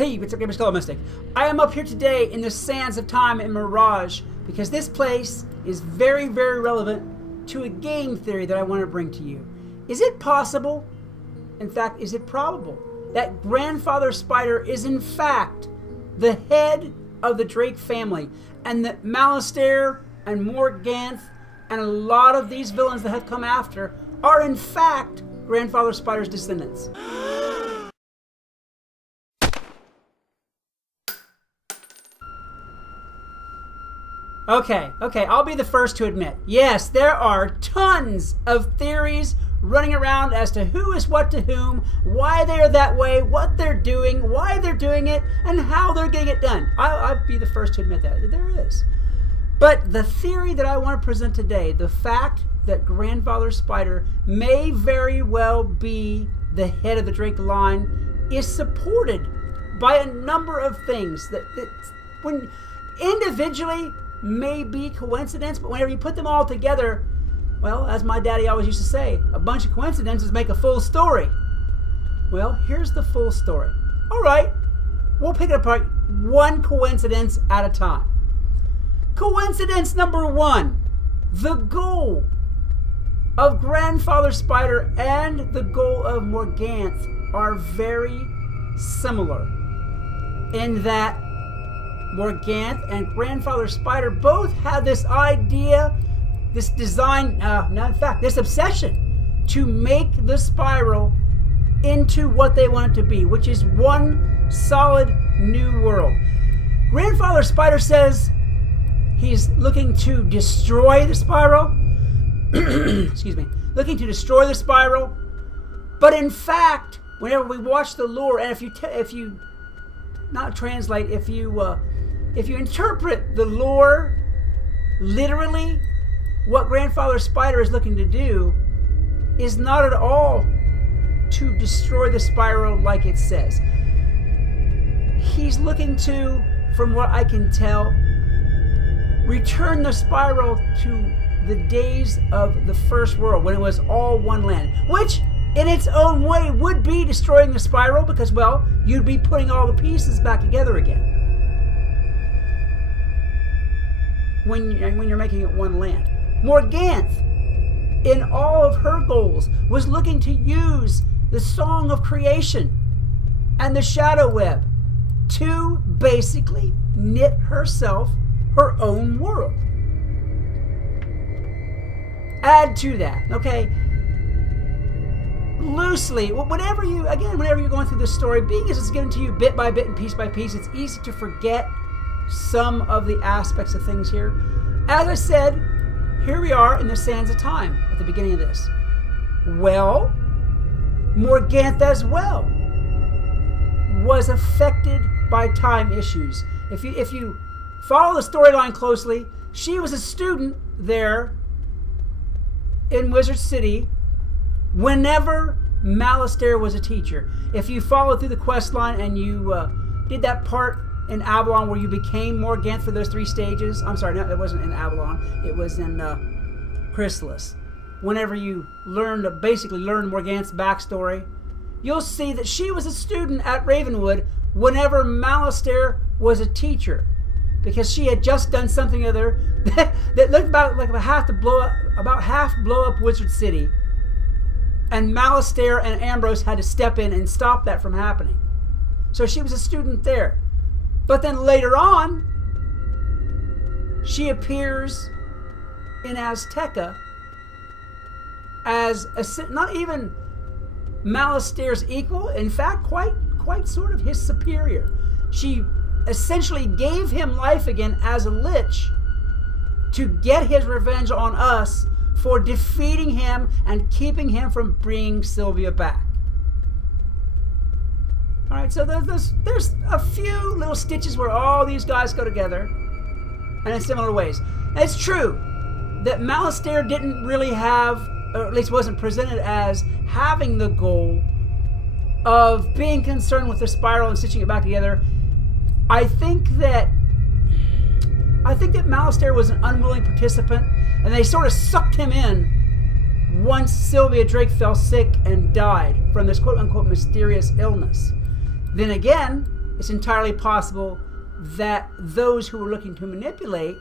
Hey, what's up, Skelemystyk? I am up here today in the sands of time in Mirage because this place is very, very relevant to a game theory that I want to bring to you. Is it possible, in fact, is it probable, that Grandfather Spider is in fact the head of the Drake family, and that Malistaire and Morganthe and a lot of these villains that have come after are in fact Grandfather Spider's descendants? Okay, I'll be the first to admit, yes, there are tons of theories running around as to who is what to whom, why they're that way, what they're doing, why they're doing it, and how they're getting it done. I'll be the first to admit that. There is. But the theory that I want to present today, the fact that Grandfather Spider may very well be the head of the Drake line, is supported by a number of things that when individually may be coincidence, but whenever you put them all together, well, as my daddy always used to say, a bunch of coincidences make a full story. Well, here's the full story. All right, we'll pick it apart one coincidence at a time. Coincidence number one, the goal of Grandfather Spider and the goal of Morganthe are very similar in that Morganthe and Grandfather Spider both have this idea, this design, in fact, this obsession to make the spiral into what they want it to be, which is one solid new world. Grandfather Spider says he's looking to destroy the spiral. Excuse me. Looking to destroy the spiral. But in fact, whenever we watch the lore, and if you not translate, if you interpret the lore literally, what Grandfather Spider is looking to do is not at all to destroy the spiral like it says. He's looking to, from what I can tell, return the spiral to the days of the first world when it was all one land, which in its own way would be destroying the spiral because, well, you'd be putting all the pieces back together again when you're making it one land. Morganthe, in all of her goals, was looking to use the Song of Creation and the Shadow Web to basically knit herself her own world. Add to that, okay? Loosely, whenever you're going through this story, being as it's given to you bit by bit and piece by piece, it's easy to forget some of the aspects of things here. As I said, here we are in the sands of time at the beginning of this. Well, Morganthe as well was affected by time issues. If you follow the storyline closely, she was a student there in Wizard City whenever Malistaire was a teacher. If you follow through the quest line and you did that part in Avalon where you became Morganthe for those 3 stages. I'm sorry, no, it wasn't in Avalon. It was in Chrysalis. Whenever you basically learned Morganthe's backstory, you'll see that she was a student at Ravenwood whenever Malistaire was a teacher, because she had just done something other that looked about half blow up Wizard City, and Malistaire and Ambrose had to step in and stop that from happening. So she was a student there. But then later on, she appears in Azteca as not even Malistaire's equal, in fact, quite sort of his superior. She essentially gave him life again as a lich to get his revenge on us for defeating him and keeping him from bringing Sylvia back. All right, so there's a few little stitches where all these guys go together, and in similar ways. And it's true that Malistaire didn't really have, or at least wasn't presented as having the goal of being concerned with the spiral and stitching it back together. I think that Malistaire was an unwilling participant, and they sort of sucked him in once Sylvia Drake fell sick and died from this quote-unquote mysterious illness. Then again, it's entirely possible that those who were looking to manipulate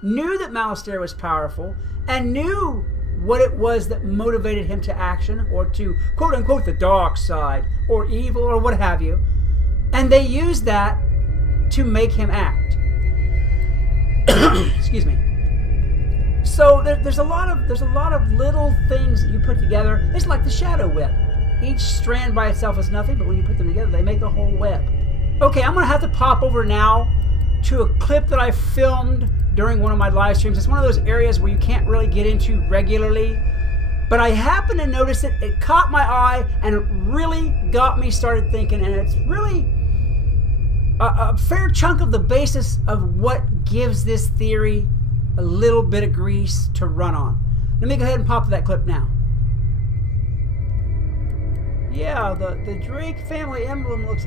knew that Malistaire was powerful and knew what it was that motivated him to action, or to quote-unquote the dark side, or evil, or what have you. And they used that to make him act. Excuse me. So there's a lot of little things that you put together. It's like the shadow web. Each strand by itself is nothing, but when you put them together, they make a whole web. Okay, I'm going to have to pop over now to a clip that I filmed during one of my live streams. It's one of those areas where you can't really get into regularly, but I happened to notice it. It caught my eye, and it really got me started thinking, and it's really a fair chunk of the basis of what gives this theory a little bit of grease to run on. Let me go ahead and pop to that clip now. Yeah, the Drake family emblem looks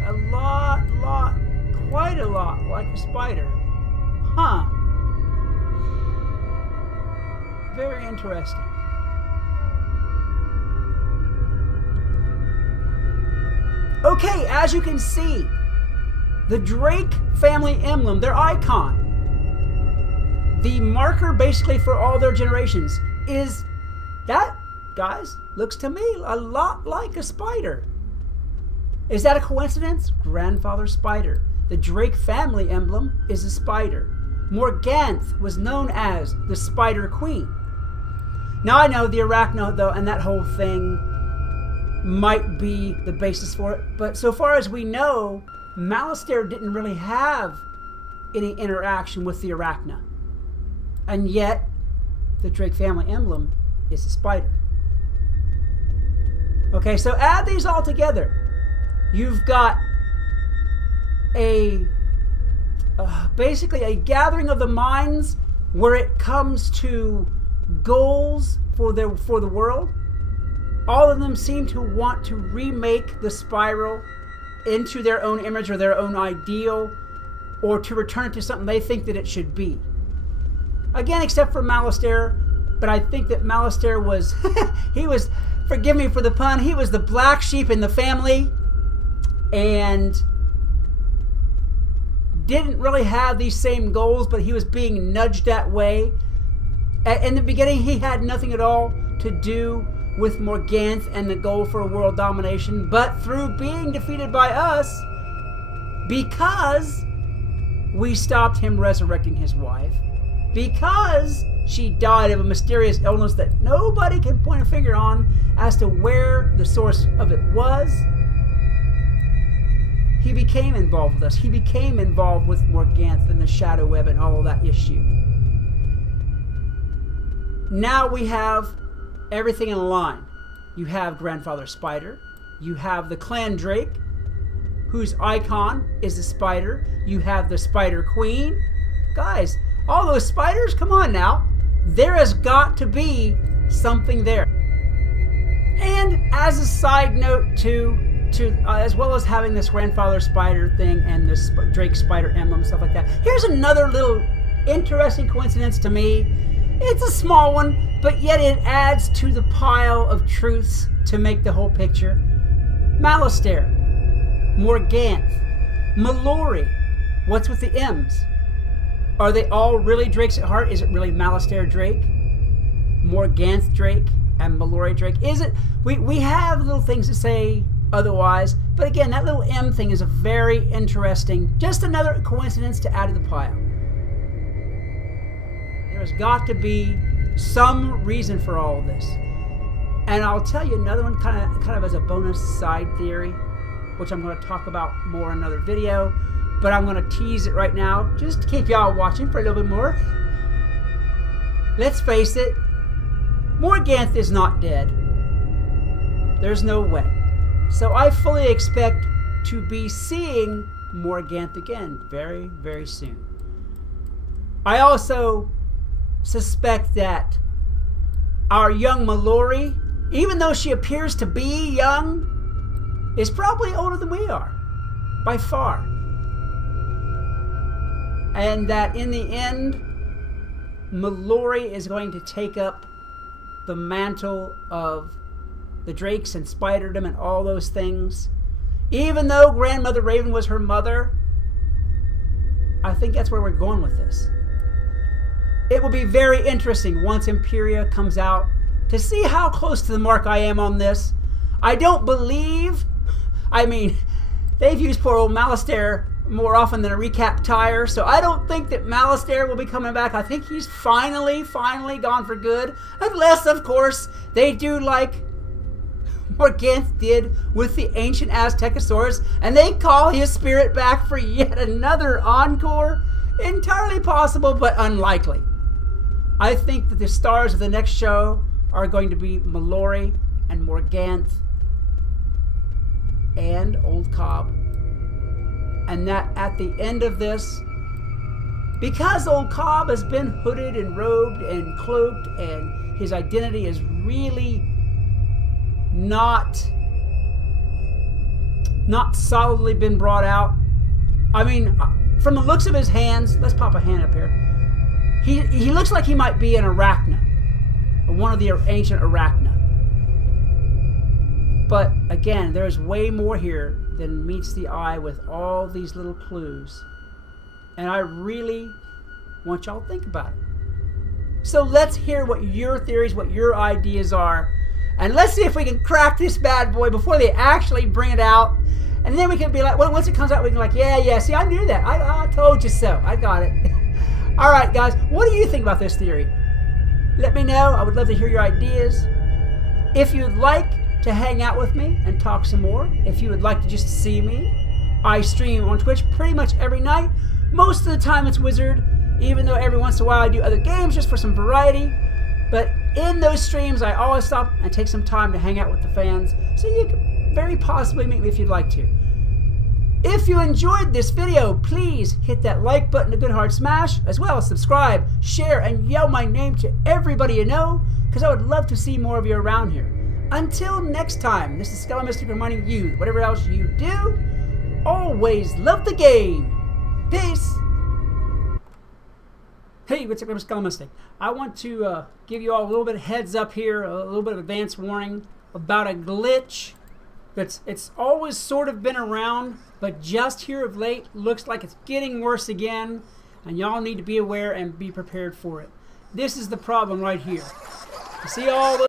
quite a lot like a spider. Huh. Very interesting. Okay, as you can see, the Drake family emblem, their icon, the marker basically for all their generations, is that, guys, looks to me a lot like a spider. Is that a coincidence? Grandfather spider. The Drake family emblem is a spider. Morganthe was known as the Spider Queen. Now I know the Arachno, though, and that whole thing might be the basis for it, but so far as we know, Malistaire didn't really have any interaction with the Arachna. And yet, the Drake family emblem is a spider. Okay, so add these all together. You've got basically a gathering of the minds where it comes to goals for the world. All of them seem to want to remake the spiral into their own image or their own ideal, or to return it to something they think that it should be. Again, except for Malistaire, but I think that Malistaire was, he was, forgive me for the pun, he was the black sheep in the family and didn't really have these same goals, but he was being nudged that way. In the beginning, he had nothing at all to do with Morganthe and the goal for world domination, but through being defeated by us, because we stopped him resurrecting his wife, because she died of a mysterious illness that nobody can point a finger on as to where the source of it was, he became involved with us. He became involved with Morganthe and the Shadow Web and all of that issue. Now we have everything in line. You have Grandfather Spider. You have the Clan Drake, whose icon is the spider. You have the Spider Queen. Guys, all those spiders, come on now. There has got to be something there. And as a side note too, as well as having this Grandfather Spider thing and this Drake Spider emblem, stuff like that, here's another little interesting coincidence to me. It's a small one, but yet it adds to the pile of truths to make the whole picture. Malistaire, Morganthe, Mellori. What's with the M's? Are they all really Drakes at heart? Is it really Malistaire Drake, Morganthe Drake, and Mellori Drake? Is it? We have little things to say otherwise, but again, that little M thing is a very interesting, just another coincidence to add to the pile. There's got to be some reason for all of this. And I'll tell you another one kind of as a bonus side theory, which I'm going to talk about more in another video, but I'm going to tease it right now just to keep y'all watching for a little bit more. Let's face it, Morganthe is not dead. There's no way. So I fully expect to be seeing Morganthe again very, very soon. I also suspect that our young Mellori, even though she appears to be young, is probably older than we are, by far. And that in the end, Mellori is going to take up the mantle of the Drakes and Spiderdom and all those things, Even though Grandmother Raven was her mother, I think that's where we're going with this. It will be very interesting once Imperia comes out to see how close to the mark I am on this. I don't believe, I mean, they've used poor old Malistaire more often than a recap tire, so I don't think that Malistaire will be coming back. I think he's finally gone for good. Unless, of course, they do like Morganthe did with the ancient Aztecosaurus, and they call his spirit back for yet another encore. Entirely possible, but unlikely. I think that the stars of the next show are going to be Mellori and Morganthe and Old Cobb. And that at the end of this, because Old Cobb has been hooded and robed and cloaked and his identity is really not solidly been brought out. I mean, from the looks of his hands, let's pop a hand up here. He looks like he might be an Arachna, one of the ancient Arachna. But again, there's way more here than meets the eye with all these little clues. And I really want y'all to think about it. So let's hear what your theories, what your ideas are. And let's see if we can crack this bad boy before they actually bring it out. And then we can be like, well, once it comes out, we can be like, yeah, see, I knew that. I told you so. I got it. All right, guys, what do you think about this theory? Let me know. I would love to hear your ideas. If you'd like to hang out with me and talk some more, if you would like to just see me, I stream on Twitch pretty much every night. Most of the time it's Wizard, even though every once in a while I do other games just for some variety. But in those streams, I always stop and take some time to hang out with the fans, so you can very possibly meet me if you'd like to. If you enjoyed this video, please hit that like button, a good hard smash, as well as subscribe, share, and yell my name to everybody you know, because I would love to see more of you around here. Until next time, this is Skelemystyk reminding you, whatever else you do, always love the game. Peace. Hey, what's up, Skelemystyk? I want to give you all a little bit of heads up here, a little bit of advance warning about a glitch it's always sort of been around, but just here of late looks like it's getting worse again, and y'all need to be aware and be prepared for it. This is the problem right here. You see all the